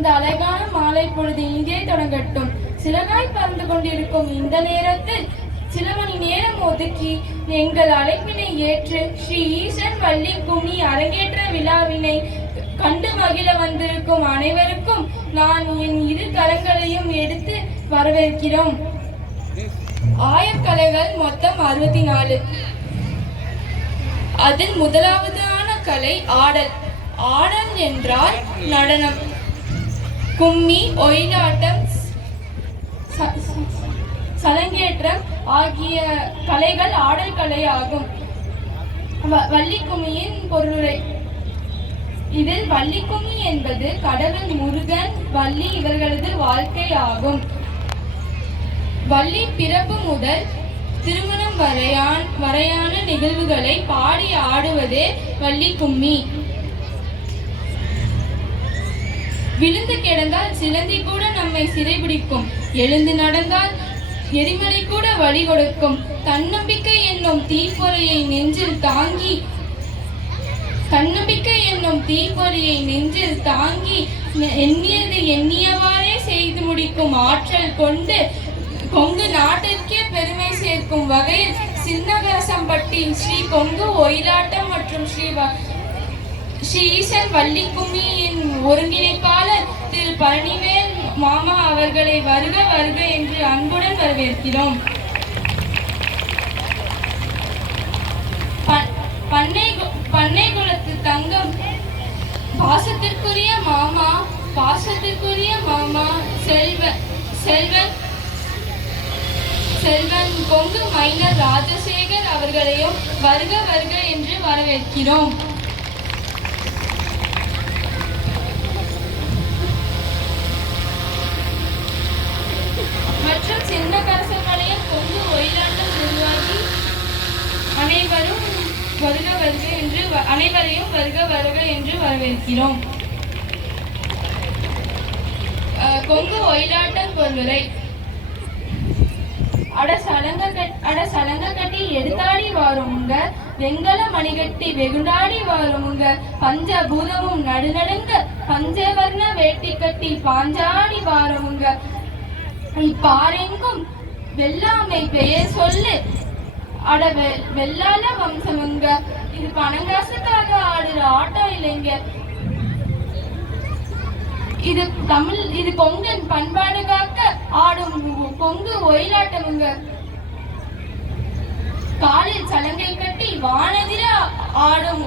இந்த அழகான மாலை பொழுது இங்கே தொடங்கட்டும். சிலனாய் பறந்து கொண்டிருக்கும் இந்த நேரத்தில் சில மணி நேரம் ஒதுக்கி எங்கள் அழைப்பினை ஏற்று ஸ்ரீ ஈசன் வள்ளி கும்மி அரங்கேற்ற விழாவினை கண்டு மகிழ வந்திருக்கும் அனைவருக்கும் நான் என் இரு கரங்களையும் எடுத்து வரவேற்கிறோம். ஆயக்கலைகள் மொத்தம் அறுபத்தி நாலு அதில் முதலாவதான கலை ஆடல். ஆடல் என்றால் நடனம். கும்மி ஒயிலாட்டம் ச- சலங்கேற்றம் ஆகிய கலைகள் ஆடல் கலை ஆகும் வ- வள்ளிக்கும்மியின் பொருளுரை. இதில் வள்ளிக்கும்மி என்பது கடவுள் முருகன் வள்ளி இவர்களது வாழ்க்கை ஆகும் வள்ளி பிறப்பு முதல் திருமணம் வரையான் வரையான நிகழ்வுகளை பாடி ஆடுவதே வள்ளி விழுந்து கிடந்தால் சிலந்தி கூட நம்மை சிறைபிடிக்கும். எழுந்து நடந்தால் எரிமலை கூட வழி கொடுக்கும். தன்னம்பிக்கை என்னும் தீப்பொறையை நெஞ்சில் தாங்கி தன்னம்பிக்கை என்னும் தீப்பொறியை நெஞ்சில் தாங்கி எண்ணியது எண்ணியவாறே செய்து முடிக்கும் ஆற்றல் கொண்டு கொங்கு நாட்டிற்கே பெருமை சேர்க்கும் வகையில் சின்னகரசம்பட்டி ஸ்ரீ கொங்கு ஒயிலாட்டம் மற்றும் ஸ்ரீ ஸ்ரீ ஈசன் வள்ளி கும்மியின் ஒருங்கிணைப்பாளர் திரு பழனிவேல் மாமா அவர்களை வருக வருக என்று அன்புடன் வரவேற்கிறோம். பண்ணை பண்ணை குலத்து தங்கம். பாசத்திற்குரிய மாமா பாசத்திற்குரிய மாமா செல்வ செல்வன் செல்வன் கொங்கு மைனர் ராஜசேகர் அவர்களையும் வருக வருக என்று வரவேற்கிறோம் மற்றும் சின்ன கரசபாளையம் கொங்கு ஒயிலாட்டம் நிர்வாகி அனைவரும் வருக வருக என்று வ- அனைவரையும் வருக வருக என்று வரவேற்கிறோம். அஹ், கொங்கு ஒயிலாட்டம் கொள்ளுரை அட சலங்க கட் அட சலங்க கட்டி எடுத்தாடி வாருமுங்க. வெங்கல மணிகட்டி வெகுண்டாடி வாருமுங்க. பஞ்சபூதமும் நடுநடுங்க. பஞ்சவர்ண வேட்டி கட்டி பாஞ்சாடி வாருமுங்க. இப்பாரெங்கும் வெள்ளாமை பெயர் சொல்லு. அட வெ- வெள்ளால வம்சமுங்க இது பணங்காசுக்காக ஆடுற ஆட்டம் இல்லைங்க. இது தமிழ் இது கொங்கன் பண்பாடு காக்க ஆடும் கொங்கு ஒயிலாட்டமுங்க காலில் சலங்கை கட்டி வானதிர ஆடும்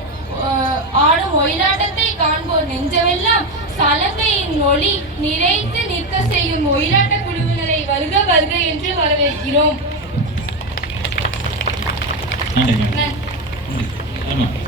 ஆடும் ஒயிலாட்டத்தை காண்போர் நெஞ்சமெல்லாம். சலங்கையின் ஒளி நிறைத்து நிற்க செய்யும் ஒயிலாட்ட குழுவினரை வருக வருக என்று வரவேற்கிறோம். ஆமாம்